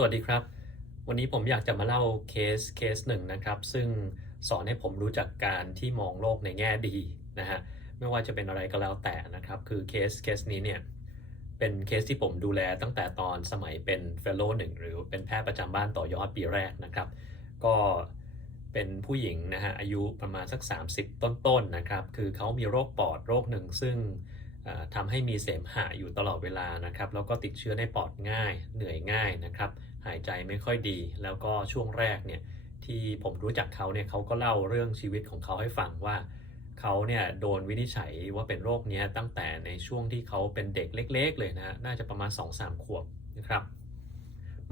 สวัสดีครับ วันนี้ผมอยากจะมาเล่าเคสเคสหนึ่งนะครับ ซึ่งสอนให้ผมรู้จักการที่มองโลกในแง่ดีนะฮะไม่ว่าจะเป็นอะไรก็แล้วแต่นะครับ คือเคสเคสนี้เนี่ยเป็นเคสที่ผมดูแลตั้งแต่ตอนสมัยเป็นเฟลโลหนึ่งหรือเป็นแพทย์ประจำบ้านต่อยอดปีแรกนะครับ ก็เป็นผู้หญิงนะฮะอายุประมาณสัก 30 ต้นๆนะครับ คือเขามีโรคปอดโรคหนึ่งซึ่งทำให้มีเสมหะอยู่ตลอดเวลานะครับ แล้วก็ติดเชื้อในปอดง่าย เหนื่อยง่ายนะครับ หายใจไม่ค่อยดี แล้วก็ช่วงแรกเนี่ยที่ผมรู้จักเขาเนี่ยเขาก็เล่าเรื่องชีวิตของเขาให้ฟังว่าเขาเนี่ยโดนวินิจฉัยว่าเป็นโรคเนี้ยตั้งแต่ในช่วงที่เขาเป็นเด็กเล็ก ๆ เลยนะฮะน่าจะประมาณ 2-3 ขวบนะครับ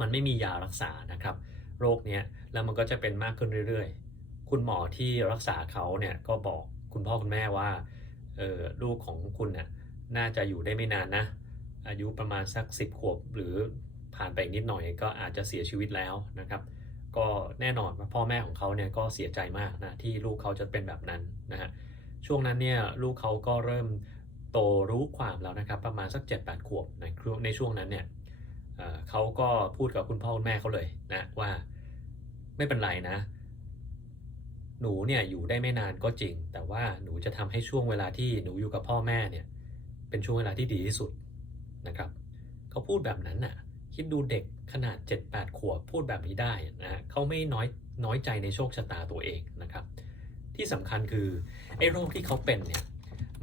มันไม่มียารักษานะครับ โรคเนี้ยแล้วมันก็จะเป็นมากขึ้นเรื่อยๆ คุณหมอที่รักษาเขาเนี่ยก็บอกคุณพ่อคุณแม่ว่าเออลูกของคุณน่ะน่าจะอยู่ได้ไม่นานนะ อายุประมาณสัก 10 ขวบ หรือ ผ่านไปอีกนิดหน่อยก็อาจจะเสียชีวิตแล้วนะครับ ก็แน่นอนว่าพ่อแม่ของเขาเนี่ยก็เสียใจมากนะที่ลูกเขาจะเป็นแบบนั้นนะฮะช่วงนั้นเนี่ยลูกเขาก็เริ่มโตรู้ความแล้วนะครับ ประมาณสัก7-8ขวบในในช่วงนั้นเนี่ยเขาก็พูดกับคุณพ่อคุณแม่เขาเลยนะว่าไม่เป็นไรนะ หนูเนี่ยอยู่ได้ไม่นานก็จริง แต่ว่าหนูจะทำให้ช่วงเวลาที่หนูอยู่กับพ่อแม่เนี่ยเป็นช่วงเวลาที่ดีที่สุดนะครับเขาพูดแบบนั้นน่ะ คิดดูเด็กขนาด 7-8 ขวบพูดแบบนี้ได้นะฮะเขาไม่น้อยน้อยใจในโชคชะตาตัวเองนะครับ ที่สำคัญคือไอ้โรคที่เขาเป็นเนี่ย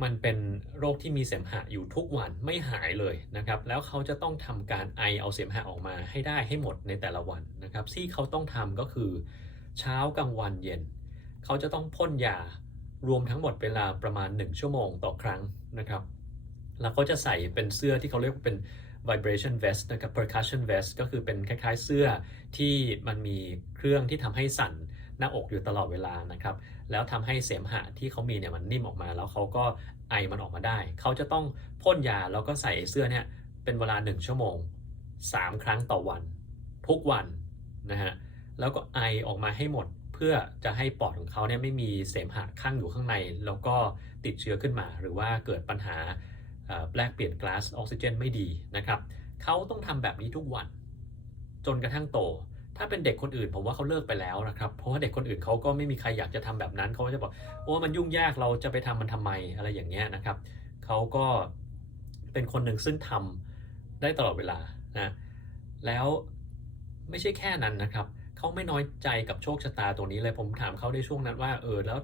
มันเป็นโรคที่มีเสมหะอยู่ทุกวันไม่หายเลยนะครับ แล้วเขาจะต้องทำการไอเอาเสมหะออกมาให้ได้ให้หมดในแต่ละวันนะครับที่เขาต้องทำก็คือเช้ากลางวันเย็น เขาจะต้องพ่นยารวมทั้งหมดเวลาประมาณ 1 ชั่วโมงต่อครั้งนะครับ แล้วเขาจะใส่เป็นเสื้อที่เขาเรียกว่าเป็น vibration vest นะครับ percussion vest ก็คือเป็นคล้ายๆเสื้อที่มันมีเครื่องที่ทำให้สั่นหน้าอกอยู่ตลอดเวลานะครับ แล้วทำให้เสมหะที่เขามีเนี่ยมันนิ่มออกมา แล้วเขาก็ไอมันออกมาได้ เขาจะต้องพ่นยาแล้วก็ใส่เสื้อเนี่ยเป็นเวลา 1 ชั่วโมง 3 ครั้งต่อวัน ทุกวันนะฮะ แล้วก็ไอออกมาให้หมดเพื่อจะให้ปอดของเขาเนี่ยไม่มีเสมหะข้างอยู่ข้างใน แล้วก็ติดเชื้อขึ้นมา หรือว่าเกิดปัญหา แลกเปลี่ยนก๊าซออกซิเจนไม่ดีนะครับเขาต้องทำแบบนี้ทุกวัน จนกระทั่งโต ถ้าเป็นเด็กคนอื่น ผมว่าเขาเลิกไปแล้วนะครับ เพราะว่าเด็กคนอื่นเขาก็ไม่มีใครอยากจะทำแบบนั้นเขาก็จะบอกโอ้มันยุ่งยากเราจะไปทำมันทำไมอะไรอย่างเงี้ยนะครับเขาก็เป็นคนหนึ่งซึ่งทำได้ตลอดเวลานะแล้วไม่ใช่แค่นั้นนะครับเขาไม่น้อยใจกับโชคชะตาตัวนี้เลยผมถามเขาในช่วงนั้นว่าเออแล้ว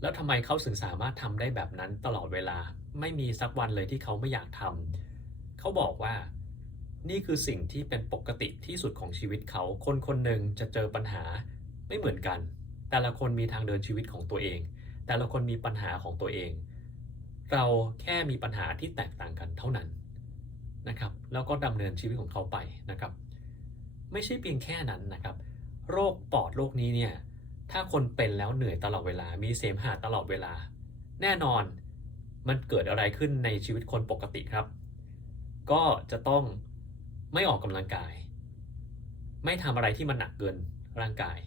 แล้วทำไมเขาถึงสามารถทำได้แบบนั้นตลอดเวลา ไม่มีสักวันเลยที่เขาไม่อยากทำเขาบอกว่านี่คือสิ่งที่เป็นปกติที่สุดของชีวิตเขา คนคนหนึ่งจะเจอปัญหาไม่เหมือนกัน แต่ละคนมีทางเดินชีวิตของตัวเอง แต่ละคนมีปัญหาของตัวเอง เราแค่มีปัญหาที่แตกต่างกันเท่านั้นนะครับ แล้วก็ดำเนินชีวิตของเขาไปนะครับ ไม่ใช่เพียงแค่นั้นนะครับ โรคปอดโรคนี้เนี่ย ถ้าคนเป็นแล้วเหนื่อยตลอดเวลา มีเสมหะตลอดเวลา แน่นอน มันเกิดอะไรขึ้นในชีวิตคนปกติครับ ก็จะต้องไม่ออกกำลังกาย ไม่ทำอะไรที่มันหนักเกินร่างกาย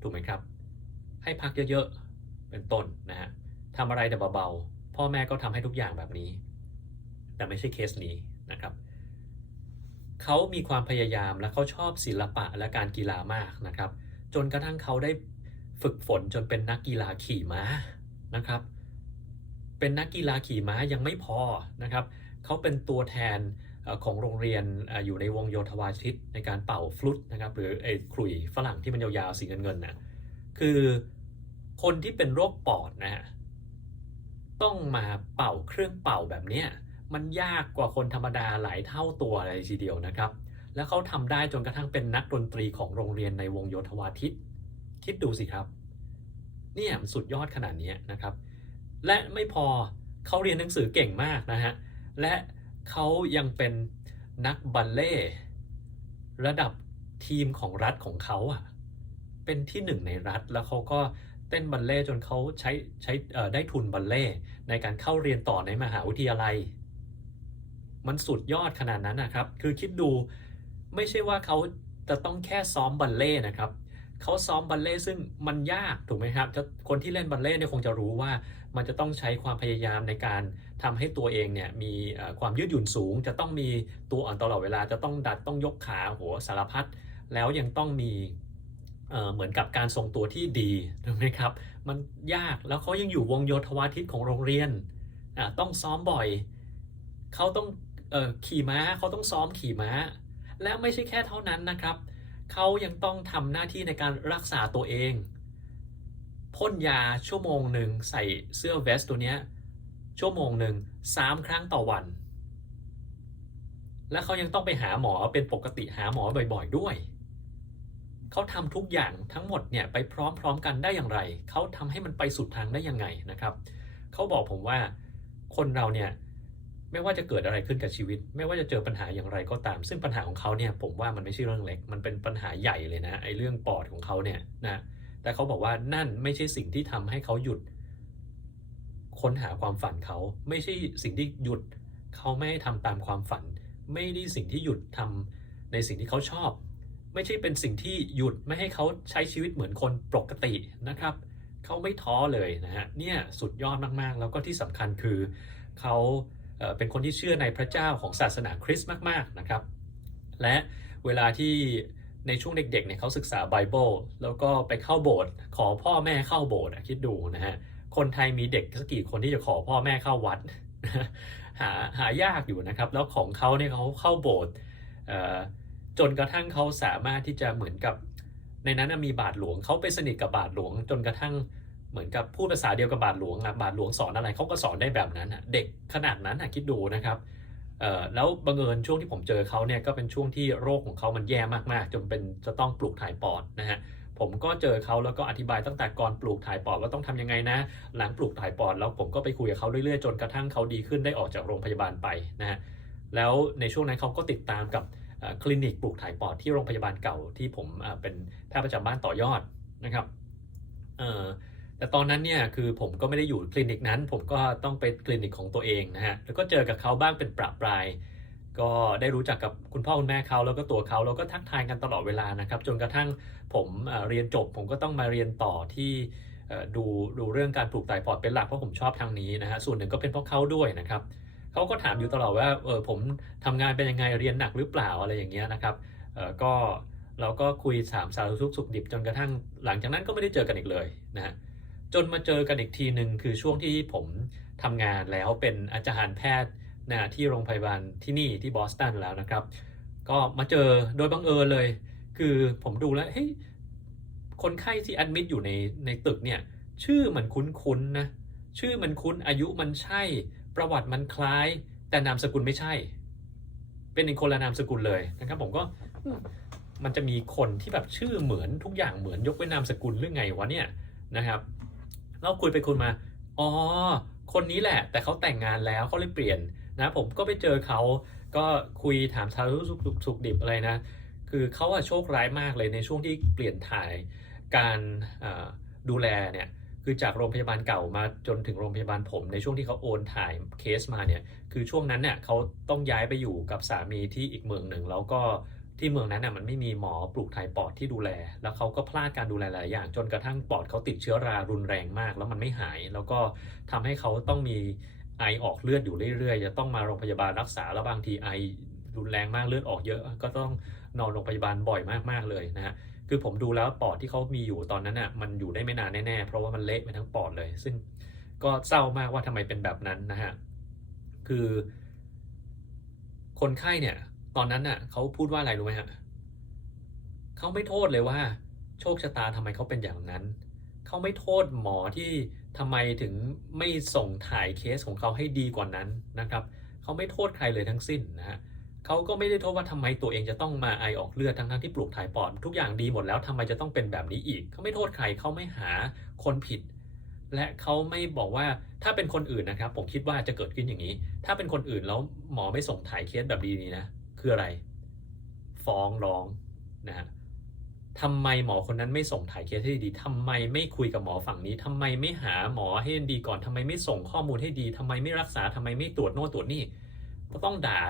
ถูกไหมครับ ให้พักเยอะๆ เป็นต้นนะฮะทำอะไรแต่เบาๆ พ่อแม่ก็ทำให้ทุกอย่างแบบนี้ แต่ไม่ใช่เคสนี้นะครับเขามีความพยายามและเขาชอบศิลปะและการกีฬามากนะครับ จนกระทั่งเขาได้ฝึกฝนจนเป็นนักกีฬาขี่ม้านะครับ เป็นนักกีฬาขี่ม้ายังไม่พอนะครับเขาเป็นตัวแทนของโรงเรียนอยู่ในวงโยธวาทิตในการเป่าฟลุตนะครับหรือไอ้ขลุ่ยฝรั่งที่มันยาวๆสีเงินๆนะคือคนที่เป็นโรคปอดนะฮะต้องมาเป่าเครื่องเป่าแบบเนี้ยมันยากกว่าคนธรรมดาหลายเท่าตัวเลยทีเดียวนะครับ แล้วเขาทำได้จนกระทั่งเป็นนักดนตรีของโรงเรียนในวงโยธวาทิต คิดดูสิครับ เนี่ยมันสุดยอดขนาดนี้นะครับ และไม่พอเขาเรียนหนังสือเก่งมากนะฮะ และเขายังเป็นนักบัลเล่ระดับทีมของรัฐของเขาอะ เป็นที่หนึ่งในรัฐแล้วเขาก็เต้นบัลเล่จนเขาใช้ใช้ได้ทุนบัลเล่ในการเข้าเรียนต่อในมหาวิทยาลัย มันสุดยอดขนาดนั้นนะครับ คือคิดดูไม่ใช่ว่าเขาจะต้องแค่ซ้อมบัลเล่นะครับ เขาซ้อมบัลเล่ซึ่งมันยากถูกไหมครับคนที่เล่นบัลเล่เนี่ยคงจะรู้ว่ามันจะต้องใช้ความพยายามในการทำให้ตัวเองเนี่ยมีความยืดหยุ่นสูง จะต้องมีตัวอ่อนตลอดเวลาจะต้องดัดต้องยกขาโหสารพัดแล้วยังต้องมีเหมือนกับการทรงตัวที่ดีถูกไหมครับ มันยากแล้วเขายังอยู่วงโยธวาทิตของโรงเรียนต้องซ้อมบ่อยเขาต้องออขี่ม้าเขาต้องซ้อมขี่ม้า และไม่ใช่แค่เท่านั้นนะครับ เขายังต้องทำหน้าที่ในการรักษาตัวเองพ่นยาชั่วโมงหนึ่งใส่เสื้อเวสต์ตัวเนี้ยชั่วโมงหนึ่งสามครั้งต่อวัน และเขายังต้องไปหาหมอเป็นปกติหาหมอบ่อยๆด้วย เขาทำทุกอย่างทั้งหมดเนี่ยไปพร้อมๆกันได้อย่างไร เขาทำให้มันไปสุดทางได้ยังไงนะครับ เขาบอกผมว่าคนเราเนี่ย ไม่ว่าจะเกิดอะไรขึ้นกับชีวิต ไม่ว่าจะเจอปัญหาอย่างไรก็ตาม ซึ่งปัญหาของเขาเนี่ยผมว่ามันไม่ใช่เรื่องเล็ก มันเป็นปัญหาใหญ่เลยนะไอ้เรื่องปอดของเขาเนี่ยนะแต่เขาบอกว่านั่นไม่ใช่สิ่งที่ทำให้เขาหยุด ค้นหาความฝันเขา ไม่ใช่สิ่งที่หยุดเขาไม่ให้ทำตามความฝัน ไม่ได้สิ่งที่หยุดทำในสิ่งที่เขาชอบ ไม่ใช่เป็นสิ่งที่หยุดไม่ให้เขาใช้ชีวิตเหมือนคนปกตินะครับเขาไม่ท้อเลยนะฮะเนี่ยสุดยอดมากๆ แล้วก็ที่สำคัญคือเขา เป็นคนที่เชื่อในพระเจ้าของศาสนาคริสต์มากๆนะครับ และเวลาที่ในช่วงเด็กๆเนี่ยเขาศึกษาไบเบิลแล้วก็ไปเข้าโบสถ์ขอพ่อแม่เข้าโบสถ์คิดดูนะฮะคนไทยมีเด็กสักกี่คนที่จะขอพ่อแม่เข้าวัด หาหายากอยู่นะครับ แล้วของเขาเนี่ยเขาเข้าโบสถ์จนกระทั่งเขาสามารถที่จะเหมือนกับในนั้นมีบาทหลวงเขาไปสนิทกับบาทหลวง จนกระทั่ง เหมือนกับพูดภาษาเดียวกับบาทหลวงอะบาทหลวงสอนอะไรเขาก็สอนได้แบบนั้นอะเด็กขนาดนั้นอะคิดดูนะครับแล้วบังเอิญช่วงที่ผมเจอเขาเนี่ยก็เป็นช่วงที่โรคของเขามันแย่มากๆ จนเป็นจะต้องปลูกถ่ายปอดนะฮะผมก็เจอเขาแล้วก็อธิบายตั้งแต่ก่อนปลูกถ่ายปอดว่าต้องทำยังไงนะ หลังปลูกถ่ายปอดแล้วผมก็ไปคุยกับเขาเรื่อยๆ จนกระทั่งเขาดีขึ้นได้ออกจากโรงพยาบาลไปนะฮะแล้วในช่วงนั้นเขาก็ติดตามกับคลินิกปลูกถ่ายปอดที่โรงพยาบาลเก่าที่ผมเอ่อเป็นแพทย์ประจำบ้านต่อยอดนะครับเอ่อ แต่ตอนนั้นเนี่ยคือผมก็ไม่ได้อยู่คลินิกนั้น ผมก็ต้องไปคลินิกของตัวเองนะฮะแล้วก็เจอกับเขาบ้างเป็นประปราย ก็ได้รู้จักกับคุณพ่อคุณแม่เขาแล้วก็ตัวเขาแล้วก็ทักทายกันตลอดเวลานะครับจนกระทั่งผมเรียนจบ ผมก็ต้องมาเรียนต่อที่ดูดูเรื่องการปลูกถ่ายปอดเป็นหลักเพราะผมชอบทางนี้นะฮะส่วนหนึ่งก็เป็นเพราะเขาด้วยนะครับเขาก็ถามอยู่ตลอดว่าเออผมทำงานเป็นยังไงเรียนหนักหรือเปล่าอะไรอย่างเงี้ยนะครับเออก็เราก็คุยถามสารทุกสุขดิบจนกระทั่งหลังจากนั้นก็ไม่ได้เจอกันอีกเลยนะฮะ จนมาเจอกันอีกทีหนึ่งคือช่วงที่ผมทำงานแล้วเป็นอาจารย์แพทย์นะที่โรงพยาบาลที่นี่ที่บอสตันแล้วนะครับ ก็มาเจอโดยบังเอิญเลย คือผมดูแล้วเฮ้ยคนไข้ที่แอดมิดอยู่ในในตึกเนี่ยชื่อมันคุ้นๆนะชื่อมันคุ้นอายุมันใช่ ประวัติมันคล้าย แต่นามสกุลไม่ใช่ เป็นอีกคนละนามสกุลเลยนะครับ ผมก็มมันจะมีคนที่แบบชื่อเหมือนทุกอย่างเหมือนยกเว้นนามสกุลหรือไงวะเนี่ยนะครับ แล้วคุยไปคุยมา อ๋อ คนนี้แหละ แต่เขาแต่งงานแล้วเขาเลยเปลี่ยนนะ ผมก็ไปเจอเขา ก็คุยถามสารทุกสุขสุขดิบอะไรนะ คือเขาอะโชคร้ายมากเลยในช่วงที่เปลี่ยนถ่ายการดูแลเนี่ย คือจากโรงพยาบาลเก่ามาจนถึงโรงพยาบาลผม ในช่วงที่เขาโอนถ่ายเคสมาเนี่ย คือช่วงนั้นเนี่ยเขาต้องย้ายไปอยู่กับสามีที่อีกเมืองหนึ่งแล้วก็ ที่เมืองนั้นน่ะมันไม่มีหมอปลูกถ่ายปอดที่ดูแล แล้วเขาก็พลาดการดูแลหลายอย่าง จนกระทั่งปอดเขาติดเชื้อรารุนแรงมาก แล้วมันไม่หาย แล้วก็ทำให้เขาต้องมีไอออกเลือดอยู่เรื่อยๆ จะต้องมาโรงพยาบาลรักษาแล้วบางทีไอรุนแรงมากเลือดออกเยอะ ก็ต้องนอนโรงพยาบาลบ่อยมากๆเลยนะฮะคือผมดูแล้วปอดที่เขามีอยู่ตอนนั้นน่ะมันอยู่ได้ไม่นานแน่ๆเพราะว่ามันเละไปทั้งปอดเลย ซึ่งก็เศร้ามากว่าทำไมเป็นแบบนั้นนะฮะคือคนไข้เนี่ย ตอนนั้นน่ะเขาพูดว่าอะไรรู้ไหมฮะเขาไม่โทษเลยว่า โชคชะตาทำไมเขาเป็นอย่างนั้นเขาไม่โทษหมอที่ทำไมถึงไม่ส่งถ่ายเคสของเขาให้ดีกว่านั้นนะครับเขาไม่โทษใครเลยทั้งสิ้นนะฮะเขาก็ไม่ได้โทษว่าทำไมตัวเองจะต้องมาไอออกเลือดทั้งๆที่ปลูกถ่ายปอดทุกอย่างดีหมดแล้วทำไมจะต้องเป็นแบบนี้อีกเขาไม่โทษใครเขาไม่หาคนผิด และเขาไม่บอกว่าถ้าเป็นคนอื่นนะครับ ผมคิดว่าจะเกิดขึ้นอย่างนี้ ถ้าเป็นคนอื่นแล้วหมอไม่ส่งถ่ายเคสแบบดีนี้นะ คืออะไร ฟ้องร้องนะฮะทำไมหมอคนนั้นไม่ส่งถ่ายเคสให้ดีทำไมไม่คุยกับหมอฝั่งนี้ทำไมไม่หาหมอให้ดีก่อนทำไมไม่ส่งข้อมูลให้ดีทำไมไม่รักษาทำไมไม่ตรวจโน่ตรวจนี่ก็ต้องด่า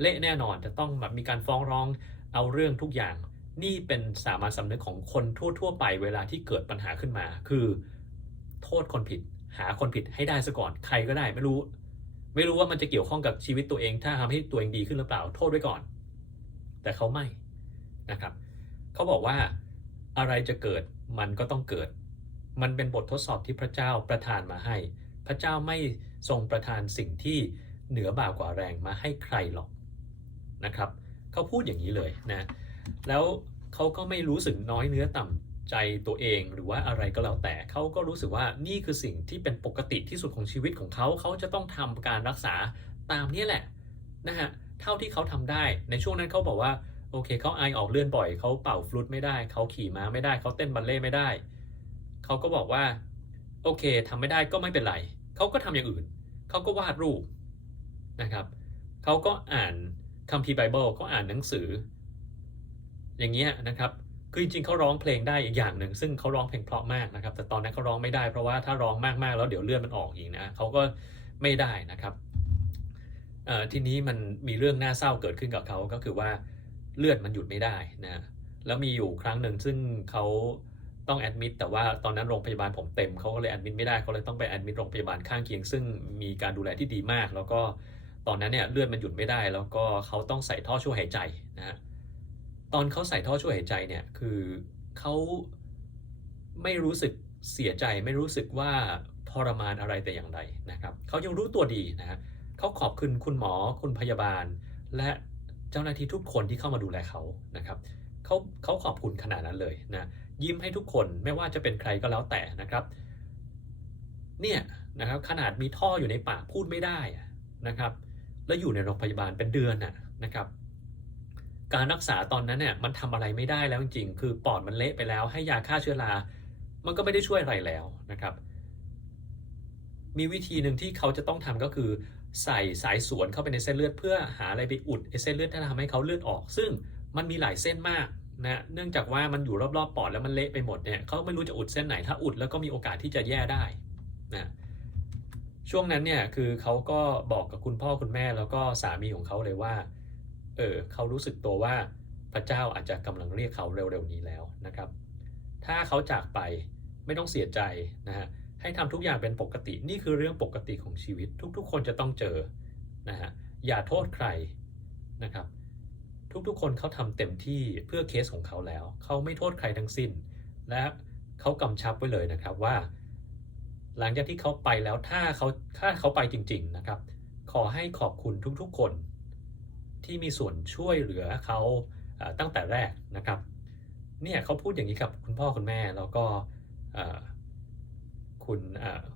เละแน่นอนจะต้องแบบมีการฟ้องร้องเอาเรื่องทุกอย่างนี่เป็นสามัญสำนึกของคนทั่ว ๆ ไปเวลาที่เกิดปัญหาขึ้นมา คือ โทษคนผิด หาคนผิดให้ได้ซะก่อนใครก็ได้ไม่รู้ ไม่รู้ว่ามันจะเกี่ยวข้องกับชีวิตตัวเอง ถ้าทำให้ตัวเองดีขึ้นหรือเปล่าโทษไว้ก่อน แต่เขาไม่นะครับเขาบอกว่าอะไรจะเกิดมันก็ต้องเกิด มันเป็นบททดสอบที่พระเจ้าประทานมาให้ พระเจ้าไม่ทรงประทานสิ่งที่เหนือบ่ากว่าแรงมาให้ใครหรอกนะครับเขาพูดอย่างนี้เลยนะแล้วเขาก็ไม่รู้สึกน้อยเนื้อต่ำ ใจตัวเองหรือว่าอะไรก็แล้วแต่เขาก็รู้สึกว่านี่คือสิ่งที่เป็นปกติที่สุดของชีวิตของเขาเขาจะต้องทำการรักษาตามนี้แหละนะฮะเท่าที่เขาทำได้ ในช่วงนั้นเขาบอกว่าโอเคเขาไอออกเลื่อนบ่อยเขาเป่าฟลุตไม่ได้เขาขี่ม้าไม่ได้เขาเต้นบัลเล่ต์ไม่ได้เขาก็บอกว่าโอเคทำไม่ได้ก็ไม่เป็นไรเขาก็ทำอย่างอื่นเขาก็วาดรูปนะครับเขาก็อ่านคัมภีร์ไบเบิลเขาอ่านหนังสือ อย่างเงี้ยนะครับ คือจริงๆเขาร้องเพลงได้อีกอย่างหนึ่งซึ่งเขาร้องเพลงเพราะมากนะครับ แต่ตอนนั้นเขาร้องไม่ได้เพราะว่าถ้าร้องมากๆแล้วเดี๋ยวเลือดมันออกอีกนะเขาก็ไม่ได้นะครับเอ่อทีนี้มันมีเรื่องน่าเศร้าเกิดขึ้นกับเขาก็คือว่าเลือดมันหยุดไม่ได้นะแล้วมีอยู่ครั้งหนึ่งซึ่งเขาต้องแอดมิดแต่ว่าตอนนั้นโรงพยาบาลผมเต็มเขาก็เลยแอดมิดไม่ได้เขาเลยต้องไปแอดมิดโรงพยาบาลข้างเคียงซึ่งมีการดูแลที่ดีมาก แล้วก็ตอนนั้นเนี่ยเลือดมันหยุดไม่ได้ แล้วก็เขาต้องใส่ท่อช่วยหายใจนะฮะ ตอนเขาใส่ท่อช่วยหายใจเนี่ยคือเขาไม่รู้สึกเสียใจไม่รู้สึกว่าทรมานอะไรแต่อย่างใดนะครับเขายังรู้ตัวดีนะฮะเขาขอบคุณคุณหมอคุณพยาบาล และเจ้าหน้าที่ทุกคนที่เข้ามาดูแลเขานะครับเขาเขาขอบคุณขนาดนั้นเลยนะยิ้มให้ทุกคนไม่ว่าจะเป็นใครก็แล้วแต่นะครับเนี่ยนะครับขนาดมีท่ออยู่ในปากพูดไม่ได้นะครับ แล้วอยู่ในโรงพยาบาลเป็นเดือนน่ะนะครับ การรักษาตอนนั้นเนี่ยมันทำอะไรไม่ได้แล้วจริงๆคือปอดมันเละไปแล้ว ให้ยาฆ่าเชื้อรา มันก็ไม่ได้ช่วยอะไรแล้วนะครับ มีวิธีหนึ่งที่เขาจะต้องทำก็คือ ใส่สายสวนเข้าไปในเส้นเลือด เพื่อหาอะไรไปอุดเส้นเลือดที่ทำให้เขาเลือดออก ซึ่งมันมีหลายเส้นมากนะเนื่องจากว่ามันอยู่รอบๆปอดแล้วมันเละไปหมดเนี่ยเขาไม่รู้จะอุดเส้นไหนถ้าอุดแล้วก็มีโอกาสที่จะแย่ได้นะช่วงนั้นเนี่ยคือเขาก็บอกกับคุณพ่อคุณแม่แล้วก็สามีของเขาเลยว่า เออเขารู้สึกตัวว่าพระเจ้าอาจจะกำลังเรียกเขาเร็วๆนี้แล้วนะครับ ถ้าเขาจากไปไม่ต้องเสียใจนะฮะให้ทำทุกอย่างเป็นปกติ นี่คือเรื่องปกติของชีวิต ทุกๆ คนจะต้องเจอนะฮะอย่าโทษใครนะครับ ทุกๆ คนเขาทำเต็มที่เพื่อเคสของเขาแล้ว เขาไม่โทษใครทั้งสิ้น และเขากำชับไว้เลยนะครับว่า หลังจากที่เขาไปแล้วถ้าเขาถ้าเขาไปจริง ๆนะครับ ขอให้ขอบคุณทุกๆ คน ที่มีส่วนช่วยเหลือเขาตั้งแต่แรกนะครับเนี่ยเขาพูดอย่างนี้กับคุณพ่อคุณแม่แล้วก็คุณ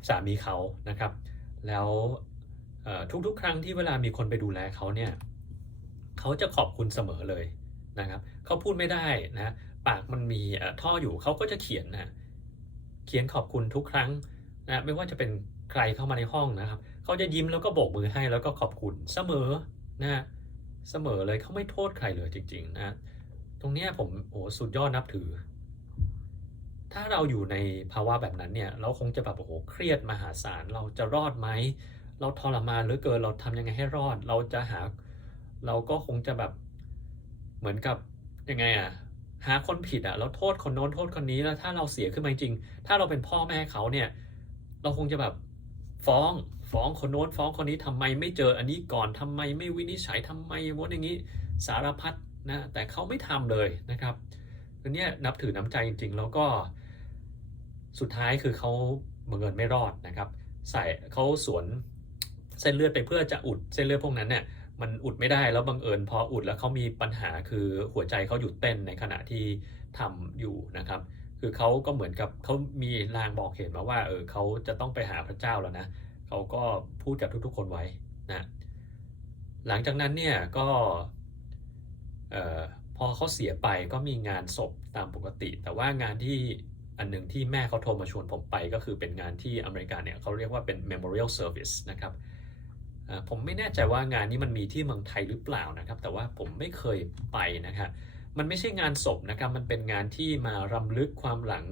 สามีเขานะครับ แล้วทุกๆ ครั้งที่เวลามีคนไปดูแลเขาเนี่ยเขาจะขอบคุณเสมอเลยนะครับเขาพูดไม่ได้นะปากมันมีท่ออยู่เขาก็จะเขียนนะเขียนขอบคุณทุกครั้งนะไม่ว่าจะเป็นใครเข้ามาในห้องนะครับเขาจะยิ้มแล้วก็โบกมือให้แล้วก็ขอบคุณเสมอนะ เสมอเลยเขาไม่โทษใครเลยจริง ๆ นะ ตรงนี้ผมโอ้สุดยอดนับถือ ถ้าเราอยู่ในภาวะแบบนั้นเนี่ย เราคงจะแบบโอ้โหเครียดมหาศาลเราจะรอดไหม เราทรมานหลือเกินเราทำยังไงให้รอด เราจะหา เราก็คงจะแบบเหมือนกับยังไงอะหาคนผิดอะเราโทษคนโน้นโทษคนนี้แล้วถ้าเราเสียขึ้นมาจริง ถ้าเราเป็นพ่อแม่เขาเนี่ย เราคงจะแบบฟ้อง ฟ้องคนโน้นฟ้องคนนี้ทำไมไม่เจออันนี้ก่อนทำไมไม่วินิจฉัยทำไมวะอย่างนี้สารพัดนะแต่เขาไม่ทำเลยนะครับอันเนี้ยนับถือน้ำใจจริง ๆ แล้วก็สุดท้ายคือเขาบังเอิญไม่รอดนะครับ ใส่เขาสวนเส้นเลือดไปเพื่อจะอุดเส้นเลือดพวกนั้นเนี่ยมันอุดไม่ได้แล้วบังเอิญพออุดแล้วเขามีปัญหาคือหัวใจเขาหยุดเต้นในขณะที่ทำอยู่นะครับ คือเขาก็เหมือนกับเขามีลางบอกเหตุมาว่าเออเขาจะต้องไปหาพระเจ้าแล้วนะ เขาก็พูดกับทุกๆคนไว้นะหลังจากนั้นเนี่ยก็พอเขาเสียไปก็มีงานศพตามปกติ แต่ว่างานที่อันหนึ่งที่แม่เขาโทรมาชวนผมไปก็คือเป็นงานที่อเมริกาเนี่ยเขาเรียกว่าเป็น memorial service นะครับผมไม่แน่ใจว่างานนี้มันมีที่เมืองไทยหรือเปล่านะครับ แต่ว่าผมไม่เคยไปนะครับมันไม่ใช่งานศพนะครับ มันเป็นงานที่มารำลึกความหลัง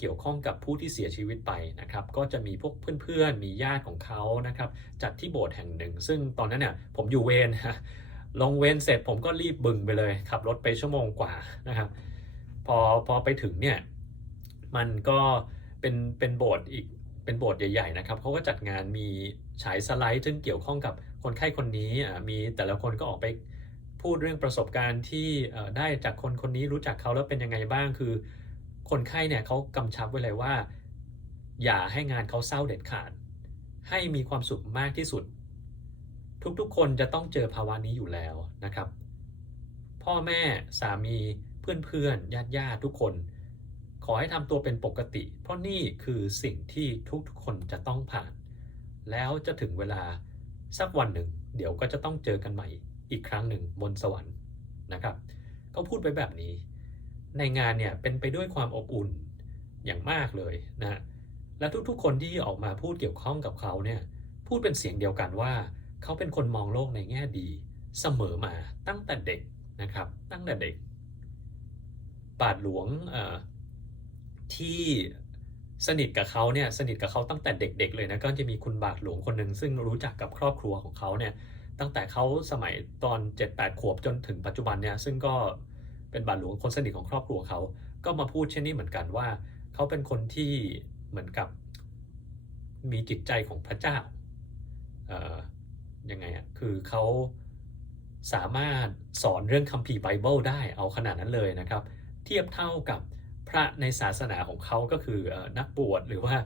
เกี่ยวข้องกับผู้ที่เสียชีวิตไปนะครับ ก็จะมีพวกเพื่อนๆ มีญาติของเขานะครับ จัดที่โบสถ์แห่งหนึ่ง ซึ่งตอนนั้นเนี่ยผมอยู่เวรนลงเวรเสร็จผมก็รีบบึงไปเลยขับรถไปชั่วโมงกว่านะครับ พอพอไปถึงเนี่ยมันก็เป็นเป็นโบสถ์อีกเป็นโบสถ์ใหญ่ๆนะครับเขาก็จัดงานมีฉายสไลด์ซึ่งเกี่ยวข้องกับคนไข้คนนี้มีแต่ละคนก็ออกไปพูดเรื่องประสบการณ์ที่ได้จากคนคนนี้รู้จักเขาแล้วเป็นยังไงบ้างคือ คนไข้เนี่ยเขากำชับไว้เลยว่า อย่าให้งานเขาเศร้าเด็ดขาด ให้มีความสุขมากที่สุด ทุกๆ คนจะต้องเจอภาวะนี้อยู่แล้วนะครับ พ่อแม่สามีเพื่อนๆญาติญาติๆทุกคน ขอให้ทำตัวเป็นปกติ เพราะนี่คือสิ่งที่ทุกๆ คนจะต้องผ่าน แล้วจะถึงเวลาสักวันหนึ่ง เดี๋ยวก็จะต้องเจอกันใหม่อีกครั้งหนึ่งบนสวรรค์นะครับเขาพูดไปแบบนี้ ในงานเนี่ยเป็นไปด้วยความอบอุ่นอย่างมากเลยนะและทุกๆ คนที่ออกมาพูดเกี่ยวข้องกับเขาเนี่ยพูดเป็นเสียงเดียวกันว่า เขาเป็นคนมองโลกในแง่ดี เสมอมาตั้งแต่เด็กนะครับ ตั้งแต่เด็ก บาทหลวงที่สนิทกับเขาเนี่ยสนิทกับเขาตั้งแต่เด็ก ๆ เลยนะก็จะมีคุณบาทหลวงคนหนึ่งซึ่งรู้จักกับครอบครัวของเขาเนี่ยตั้งแต่เขาสมัยตอน 7-8 ขวบจนถึงปัจจุบันเนี่ยซึ่งก็ เป็นบาทหลวงคนสนิทของครอบครัวเขา ก็มาพูดเช่นนี้เหมือนกันว่า เขาเป็นคนที่เหมือนกับมีจิตใจของพระเจ้าเอ่อยังไงอะคือเขาสามารถสอนเรื่องคัมภีร์ไบเบิลได้เอาขนาดนั้นเลยนะครับ เทียบเท่ากับพระในศาสนาของเขาก็คือนักบวชหรือว่า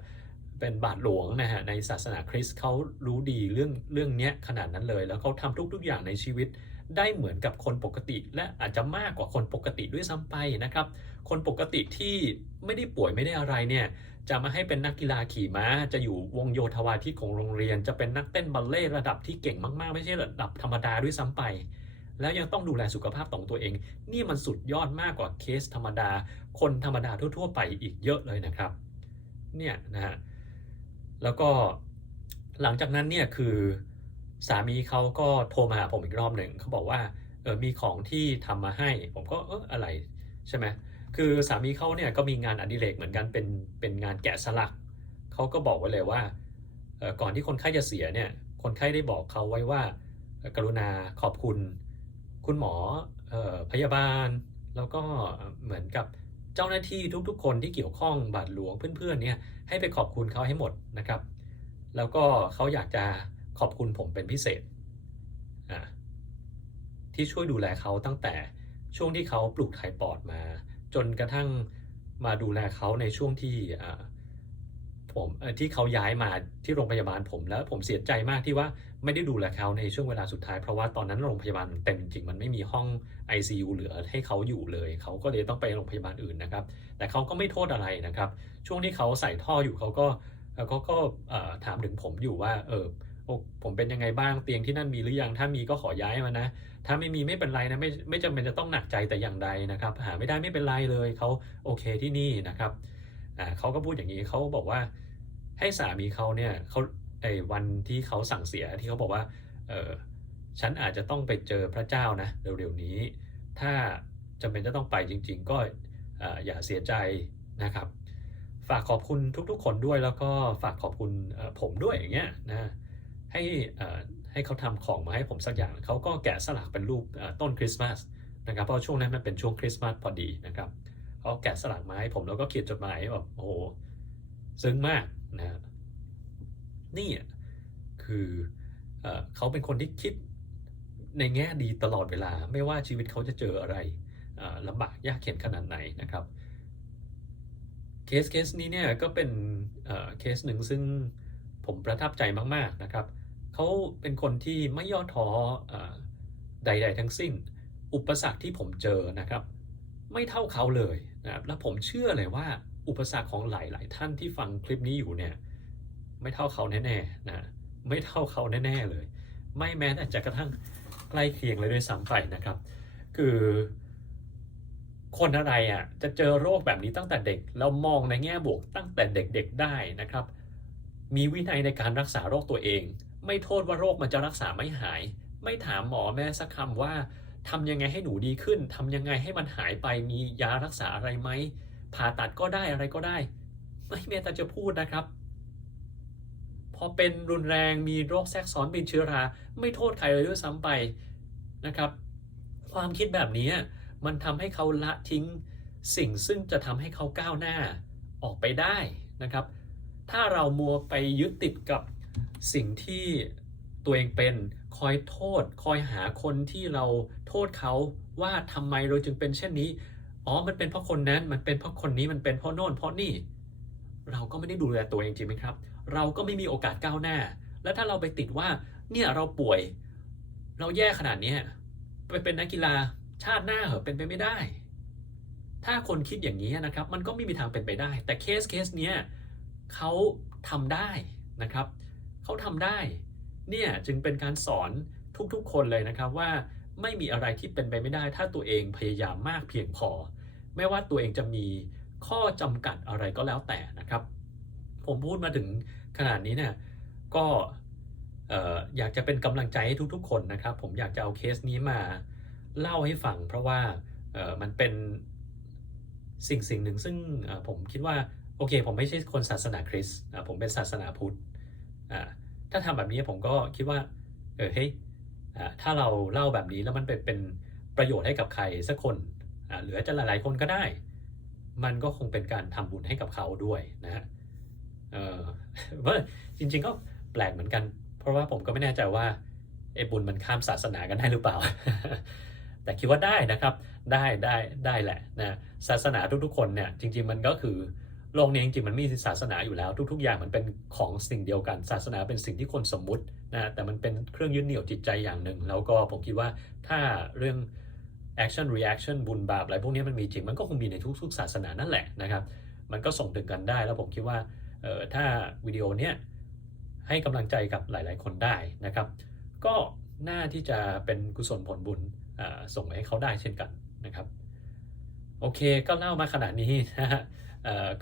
เป็นบาทหลวงนะฮะในศาสนาคริสต์เขารู้ดีเรื่องเรื่องนี้ขนาดนั้นเลย แล้วเขาทำทุกๆอย่างในชีวิต ได้เหมือนกับคนปกติ และอาจจะมากกว่าคนปกติด้วยซ้ำไปนะครับ คนปกติที่ไม่ได้ป่วยไม่ได้อะไรเนี่ยจะมาให้เป็นนักกีฬาขี่ม้า จะอยู่วงโยธวาทิตของโรงเรียน จะเป็นนักเต้นบัลเล่ระดับที่เก่งมากๆ ไม่ใช่ระดับธรรมดาด้วยซ้ำไป แล้วยังต้องดูแลสุขภาพของตัวเอง นี่มันสุดยอดมากกว่าเคสธรรมดา คนธรรมดาทั่วๆ ไปอีกเยอะเลยนะครับ เนี่ยนะฮะ แล้วก็หลังจากนั้นเนี่ยคือ สามีเขาก็โทรมาหาผมอีกรอบหนึ่งเขาบอกว่าเออมีของที่ทำมาให้ ผมก็เอออะไรใช่ไหมคือสามีเขาเนี่ยก็มีงานอดิเรกเหมือนกันเป็นเป็นงานแกะสลักเขาก็บอกไว้เลยว่าก่อนที่คนไข้จะเสียเนี่ยคนไข้ได้บอกเขาไว้ว่า กรุณาขอบคุณ คุณหมออพยาบาล แล้วก็เหมือนกับเจ้าหน้าที่ทุกๆ คนที่เกี่ยวข้องบาทหลวงเพื่อนๆเนี่ยให้ไปขอบคุณเขาให้หมดนะครับ แล้วก็เขาอยากจะ ขอบคุณผมเป็นพิเศษที่ช่วยดูแลเขาตั้งแต่ช่วงที่เขาปลูกถ่ายปอดมา จนกระทั่งมาดูแลเขาในช่วงที่ผมที่เขาย้ายมาที่โรงพยาบาลผมแล้วผมเสียใจมากที่ว่าไม่ได้ดูแลเขาในช่วงเวลาสุดท้ายเพราะว่าตอนนั้นโรงพยาบาลเต็มจริงมันไม่มีห้อง ICU เหลือให้เขาอยู่เลย เขาก็เลยต้องไปโรงพยาบาลอื่นนะครับ แต่เขาก็ไม่โทษอะไรนะครับ ช่วงที่เขาใส่ท่ออยู่เขาก็เขาก็ถามถึงผมอยู่ว่าเออ ผมเป็นยังไงบ้างเตียงที่นั่นมีหรือยังถ้ามีก็ขอย้ายมานะ ถ้าไม่มีไม่เป็นไรนะไม่ไม่จำเป็นจะต้องหนักใจแต่อย่างใดนะครับ หาไม่ได้ไม่เป็นไรเลยเขาโอเคที่นี่นะครับอ่าเขาก็พูดอย่างนี้เขาบอกว่าให้สามีเขาเนี่ยเขาไอ้วันที่เขาสั่งเสียที่เขาบอกว่าเออฉันอาจจะต้องไปเจอพระเจ้านะเร็วๆนี้ ถ้าจำเป็นจะต้องไปจริง ๆ ก็อ่ออย่าเสียใจนะครับ ฝากขอบคุณทุกๆ คนด้วยแล้วก็ฝากขอบคุณผมด้วยอย่างเงี้ยนะ ให้เอ่อให้เขาทำของมาให้ผมสักอย่าง เขาก็แกะสลักเป็นรูปต้นคริสต์มาสนะครับเพราะช่วงนั้นมันเป็นช่วงคริสต์มาสพอดีนะครับเขาแกะสลักมาให้ผมแล้วก็เขียนจดหมายแบบโอ้โหซึ้งมากนะนี่คือเอเขาเป็นคนที่คิดในแง่ดีตลอดเวลา ไม่ว่าชีวิตเขาจะเจออะไรลำบากยากเข็นขนาดไหนนะครับเคสเคสนี้เนี่ยก็เป็นเเคสหนึ่งซึ่งผมประทับใจมาก ๆ นะครับ เขาเป็นคนที่ไม่ย่อท้อใด ๆ ทั้งสิ้น อุปสรรคที่ผมเจอนะครับ ไม่เท่าเขาเลยนะครับและผมเชื่อเลยว่าอุปสรรคของหลาย ๆ ท่านที่ฟังคลิปนี้อยู่เนี่ยไม่เท่าเขาแน่ๆนะไม่เท่าเขาแน่ๆเลย ไม่แม้แต่จะกระทั่งใกล้เคียงเลยด้วยซ้ำไปนะครับ คือคนอะไรอะจะเจอโรคแบบนี้ตั้งแต่เด็กเรามองในแง่บวกตั้งแต่เด็กๆได้นะครับ มีวินัยในการรักษาโรคตัวเอง ไม่โทษว่าโรคมันจะรักษาไม่หาย ไม่ถามหมอแม้สักคำว่าทำยังไงให้หนูดีขึ้นทำยังไงให้มันหายไปมียารักษาอะไรไหมผ่าตัดก็ได้อะไรก็ได้ ไม่แม้แต่จะพูดนะครับ พอเป็นรุนแรงมีโรคแทรกซ้อนเป็นเชื้อรา ไม่โทษใครเลยด้วยซ้ำไปนะครับ ความคิดแบบนี้มันทำให้เขาละทิ้งสิ่งซึ่งจะทำให้เขาก้าวหน้าออกไปได้นะครับ ถ้าเรามัวไปยึดติดกับ สิ่งที่ตัวเองเป็นคอยโทษ คอยหาคนที่เราโทษเขาว่าทำไมเราจึงเป็นเช่นนี้ อ๋อ มันเป็นเพราะคนนั้น มันเป็นเพราะคนนี้ มันเป็นเพราะโน่น เพราะนี่ เราก็ไม่ได้ดูแลตัวเองจริงไหมครับ เราก็ไม่มีโอกาสก้าวหน้า แล้วถ้าเราไปติดว่า เนี่ยเราป่วย เราแย่ขนาดนี้ไปเป็นนักกีฬาชาติหน้าเหรอเป็นไปไม่ได้ ถ้าคนคิดอย่างนี้นะครับ มันก็ไม่มีทางเป็นไปได้ แต่เคสเคสเนี้ยเขาทำได้นะครับ เขาทำได้ เนี่ยจึงเป็นการสอนทุกๆ คนเลยนะครับว่าไม่มีอะไรที่เป็นไปไม่ได้ ถ้าตัวเองพยายามมากเพียงพอ ไม่ว่าตัวเองจะมีข้อจำกัดอะไรก็แล้วแต่นะครับ ผมพูดมาถึงขนาดนี้เนี่ยก็เอ่อยากจะเป็นกำลังใจให้ทุกๆ คนนะครับ ผมอยากจะเอาเคสนี้มาเล่าให้ฟัง เพราะว่ามันเป็นสิ่งสิ่งหนึ่งซึ่งผมคิดว่า โอเค ผมไม่ใช่คนศาสนาคริสต์ผมเป็นศาสนาพุทธ ถ้าทำแบบนี้ผมก็คิดว่า เออเฮ้ยถ้าเราเล่าแบบนี้แล้วมันเป็นประโยชน์ให้กับใครสักคนหรือจะหลาย ๆ คนก็ได้ มันก็คงเป็นการทำบุญให้กับเขาด้วยนะฮะเออว่าจริง ๆ ก็แปลกเหมือนกัน เพราะว่าผมก็ไม่แน่ใจว่าไอ้บุญมันข้ามศาสนากันได้หรือเปล่า แต่คิดว่าได้นะครับ ได้ได้ได้แหละนะศาสนาทุกๆคนเนี่ยจริง ๆ มันก็คือ โลกนี้จริงๆมันมีศาสนาอยู่แล้ว ทุก ๆ อย่างมันเป็นของสิ่งเดียวกัน ศาสนาเป็นสิ่งที่คนสมมุตินะแต่มันเป็นเครื่องยึดเหนี่ยวจิตใจอย่างหนึ่ง แล้วก็ผมคิดว่าถ้าเรื่อง action reaction บุญบาปอะไรพวกนี้มันมีจริงมันก็คงมีในทุกๆศาสนานั่นแหละนะครับ มันก็ส่งถึงกันได้แล้วผมคิดว่าถ้าวิดีโอเนี้ยให้กำลังใจกับหลาย ๆ คนได้นะครับ ก็น่าที่จะเป็นกุศลผลบุญส่งไปให้เขาได้เช่นกันนะครับ โอเคก็เล่ามาขนาดนี้นะฮะ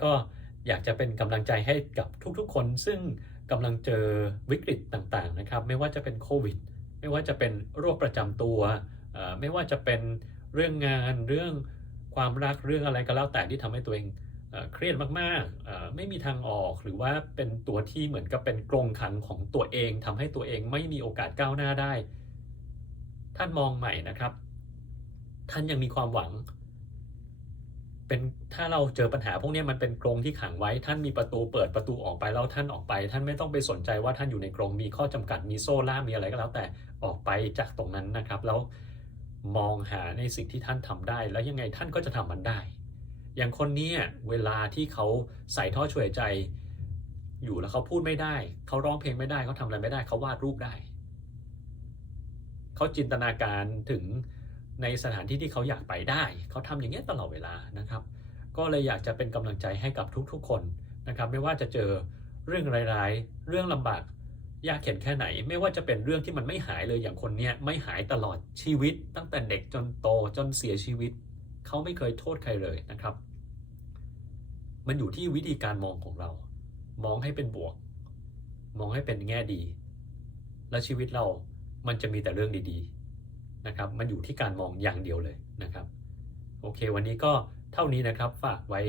ก็อยากจะเป็นกำลังใจให้กับทุกๆคน ซึ่งกำลังเจอวิกฤตต่างๆนะครับ ไม่ว่าจะเป็นโควิด ไม่ว่าจะเป็นโรคประจำตัว ไม่ว่าจะเป็นเรื่องงานเรื่องความรักเรื่องอะไรก็แล้วแต่ที่ทำให้ตัวเองเครียดมากๆ ไม่มีทางออกหรือว่าเป็นตัวที่เหมือนกับเป็นกรงขังของตัวเองทำให้ตัวเองไม่มีโอกาสก้าวหน้าได้ ท่านมองใหม่นะครับ ท่านยังมีความหวัง เป็นถ้าเราเจอปัญหาพวกนี้มันเป็นกรงที่ขังไว้ ท่านมีประตูเปิดประตูออกไปแล้วท่านออกไป ท่านไม่ต้องไปสนใจว่าท่านอยู่ในกรงมีข้อจำกัดมีโซ่ล่ามีอะไรก็แล้วแต่ออกไปจากตรงนั้นนะครับ แล้วมองหาในสิ่งที่ท่านทำได้ แล้วยังไงท่านก็จะทำมันได้ อย่างคนนี้เวลาที่เขาใส่ท่อช่วยหายใจ อยู่แล้วเขาพูดไม่ได้ เขาร้องเพลงไม่ได้เขาทำอะไรไม่ได้เขาวาดรูปได้ เขาจินตนาการถึง ในสถานที่ที่เขาอยากไปได้ เขาทำอย่างนี้ยตลอดเวลานะครับ ก็เลยอยากจะเป็นกำลังใจให้กับทุกๆคนนะครับ ไม่ว่าจะเจอเรื่องร้ายๆ เรื่องลำบากยากเข็นแค่ไหน ไม่ว่าจะเป็นเรื่องที่มันไม่หายเลยอย่างคนเนี้ยไม่หายตลอดชีวิต ตั้งแต่เด็กจนโตจนเสียชีวิต เขาไม่เคยโทษใครเลยนะครับ มันอยู่ที่วิธีการมองของเรา มองให้เป็นบวก มองให้เป็นแง่ดี และชีวิตเรามันจะมีแต่เรื่องดีๆ นะครับ มันอยู่ที่การมองอย่างเดียวเลยนะครับ โอเค วันนี้ก็เท่านี้นะครับ ฝากไว้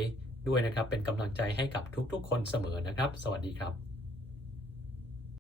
ด้วยนะครับ เป็นกำลังใจให้กับทุกๆ คนเสมอนะครับ สวัสดีครับ